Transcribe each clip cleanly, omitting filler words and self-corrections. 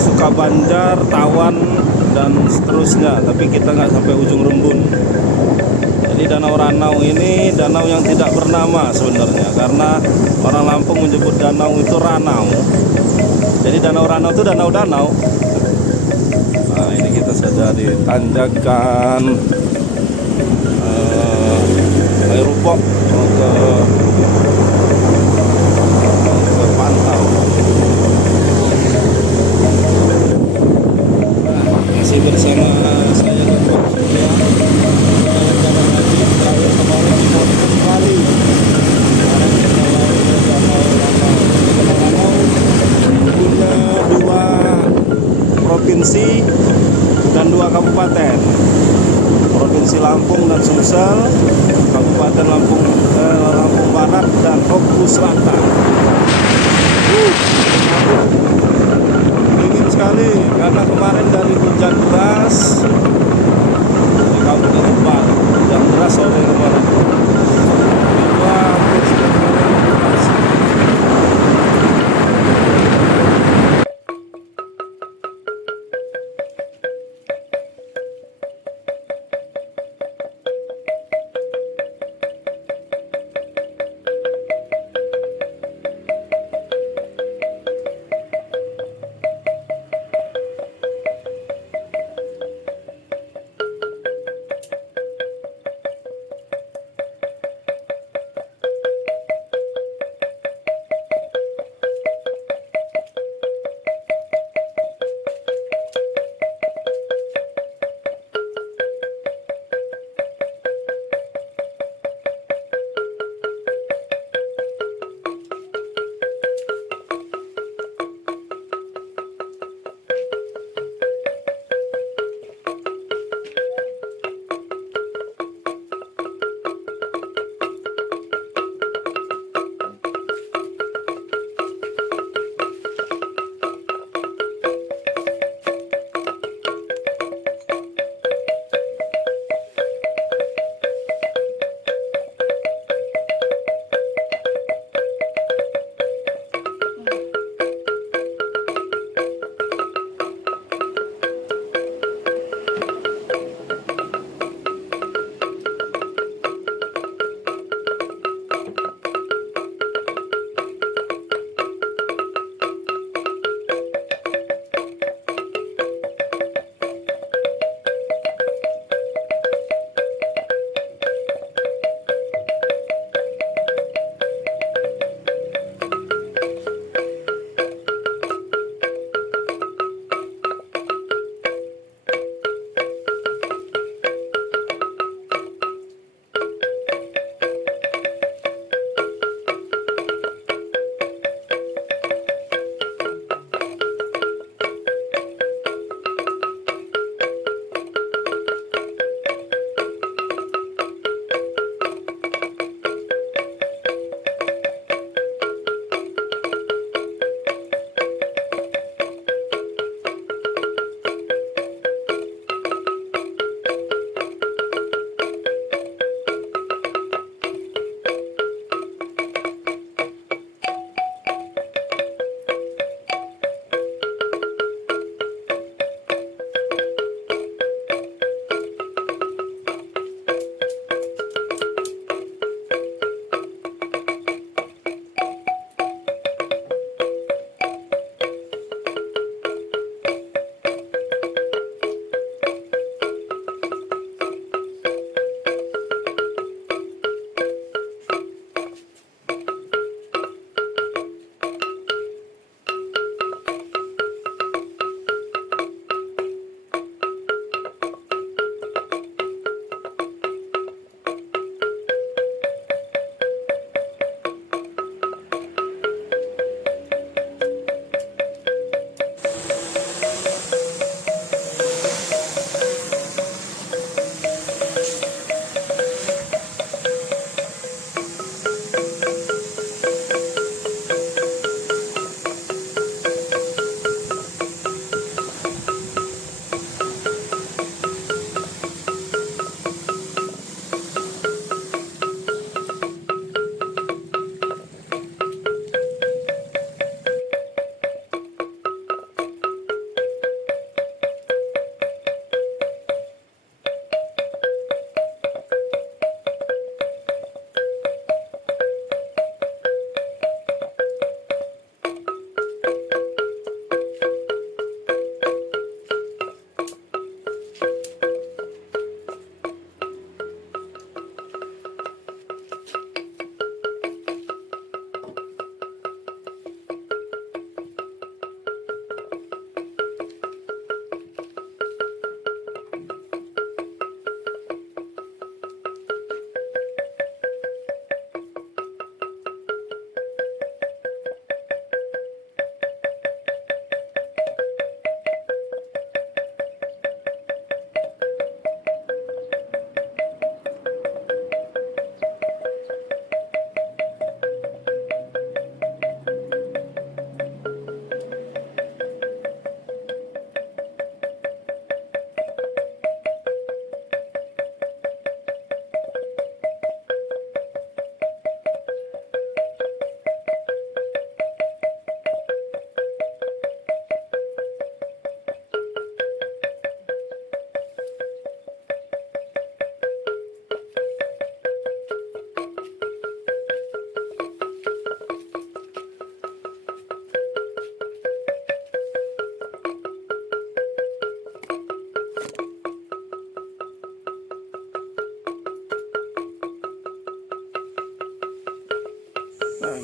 Sukabanjar, Tawan, dan seterusnya. Tapi kita nggak sampai ujung Rembun. Jadi Danau Ranau ini danau yang tidak bernama sebenarnya, karena orang Lampung menyebut danau itu ranau. Jadi Danau Ranau itu danau-danau. Nah, ini kita sudah di tanjakan Air Rupok ke Pantau. Masih bersama saya dan Bang Surya. Jalan lagi terakhir kemarin di Monumen Bali. Sekarang kita lari ke Danau Ranau. Danau Ranau punya 2 provinsi dan 2 kabupaten. Provinsi Lampung dan Sumsel, Kabupaten Lampung Barat dan Oku Selatan. Dingin sekali karena kemarin dari hujan deras di Kabupaten Bali, hujan deras sore kemarin. Dua hampir sudah panas.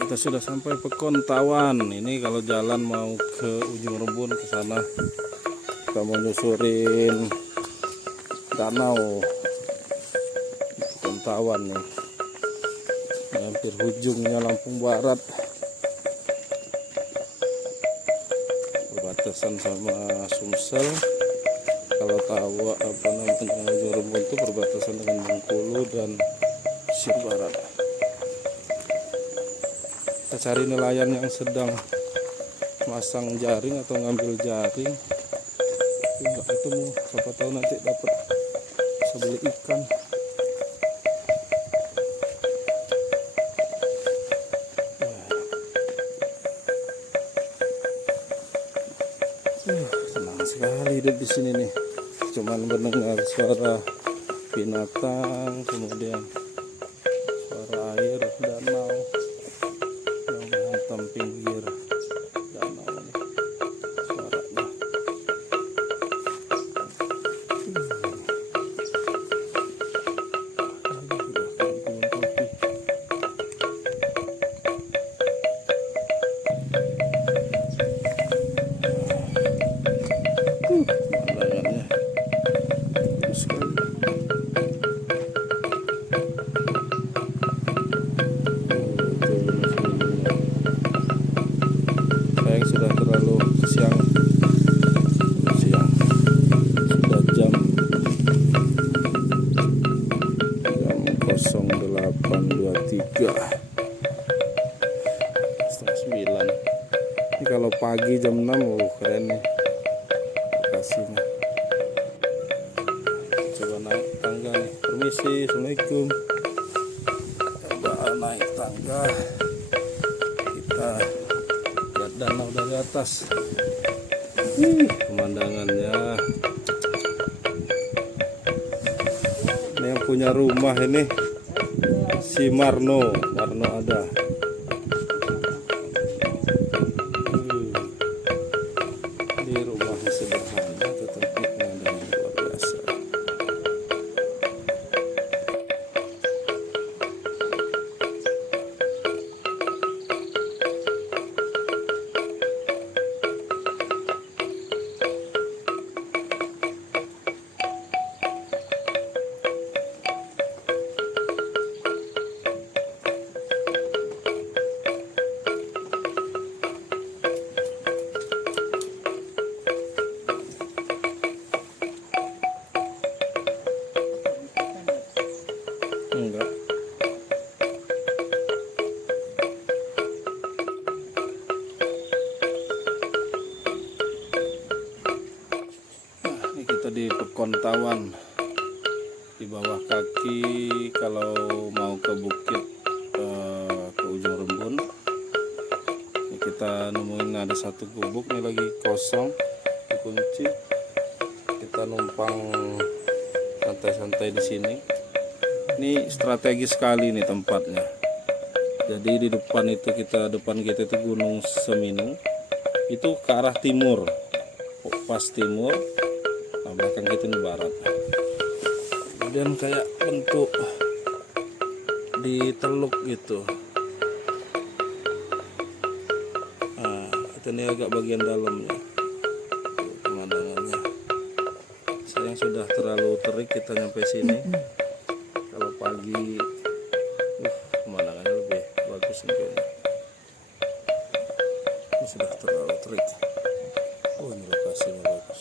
Kita sudah sampai Pekontawan. Ini kalau jalan mau ke ujung Rembun ke sana, kita mau nyusurin danau Pekontawan nih. Hampir ujungnya Lampung Barat. Perbatasan sama Sumsel. Kalau tahu apa namanya ujung Rembun itu perbatasan dengan Bengkulu dan Mesir Barat. Kita cari nelayan yang sedang masang jaring atau ngambil jaring. Enggak ketemu, siapa tahu nanti dapat bisa beli ikan. Senang sekali hidup di sini nih. Cuman mendengar suara binatang, kemudian suara air danau yang menghantam pinggir danau ini. Suaranya. Pemandangannya bagus sekali. Sayang sudah terlalu siang. Sudah jam 08.23 setengah 9. Ini kalau pagi jam 6, keren nih lokasinya. Coba naik tangga nih. Permisi, assalamualaikum. Coba naik tangga, kita lihat danau dari atas. Pemandangannya. Ini yang punya rumah ini si Marno ada. Di rumahnya sederhana tetapi pemandangan luar biasa. Enggak. Nah, ini kita di Pekontawan. Di bawah kaki kalau mau ke bukit ke ujung Rembun. Ini kita nemuin ada satu gubuk nih lagi kosong, dikunci. Kita numpang santai-santai di sini. Ini strategis sekali nih tempatnya. Jadi di depan kita itu Gunung Seminung. Itu ke arah timur. Pas timur. Nah, belakang kita ini barat. Kemudian kayak bentuk di teluk gitu. Nah, itu nih agak bagian dalamnya. Pemandangannya. Sayang sudah terlalu terik kita nyampe sini. Kalau pagi pemandangannya lebih bagus nih kayaknya. Ini sudah terlalu terik. Oh, ini lokasinya bagus.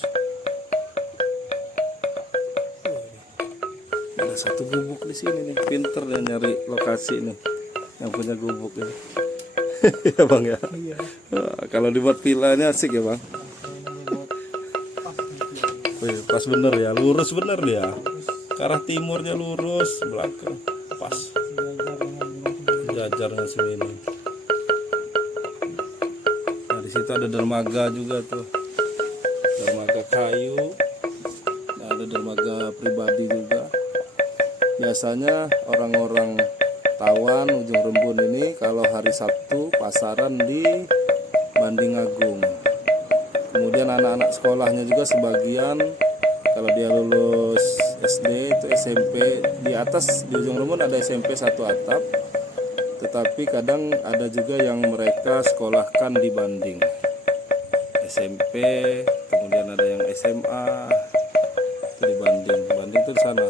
Ada satu gubuk di sini nih. Pinter dia nyari lokasi nih. Yang punya gubuk ini. Ya bang ya. Iya. Kalau dibuat villa ini asik ya bang. Pas bener ya, lurus bener dia. Ke arah timurnya lurus, belakang pas. Jajar dengan sini. Nah, di situ ada dermaga juga tuh. Dermaga kayu. Nah, ada dermaga pribadi juga. Biasanya orang-orang Tawan ujung Rembun ini kalau hari Sabtu pasaran di Banding Agung. Kemudian anak-anak sekolahnya juga sebagian kalau dia lulus SD itu SMP di atas di ujung Rembun ada SMP satu atap. tapi kadang ada juga yang mereka sekolahkan di Banding, SMP, kemudian ada yang SMA itu di Banding. Banding itu di sana,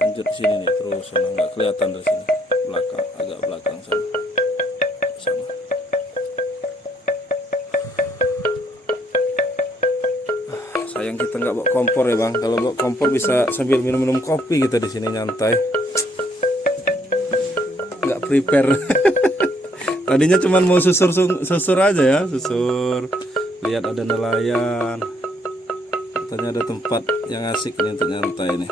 lanjut di sini nih, terus sana nggak kelihatan dari sini, belakang, agak belakang sana. Sayang kita nggak bawa kompor ya bang. Kalau bawa kompor bisa sambil minum-minum kopi kita di sini nyantai. Nggak prepare. Tadinya cuma mau susur aja ya, susur. Lihat ada nelayan. Katanya ada tempat yang asik nih untuk nyantai nih.